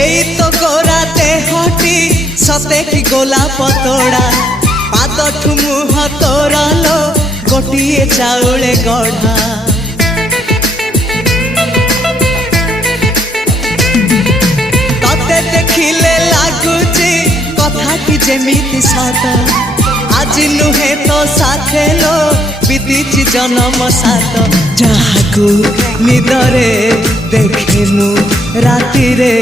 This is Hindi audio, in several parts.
एई तो गोरा देहटी सते कि गोलाप तोड़ा पाद मुह तोरा लो गोटिए चाउले गढ़ा तते देखिले लागुची कथाटी जेमिति सत आज नुहे तो साथे लो बीतीची जन्म सात जहाकू निदरे देखिनु राति रे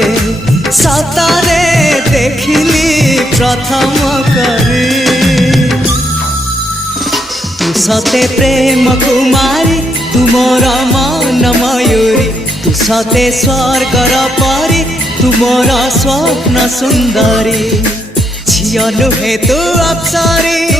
सतरे देखिली प्रथम करी तू सते प्रेम कुमारी तू मोर मन मयूरी तू सते स्वर्गर परी तू मोर स्वप्न सुंदरी झियो नुहे तू अप्सरी।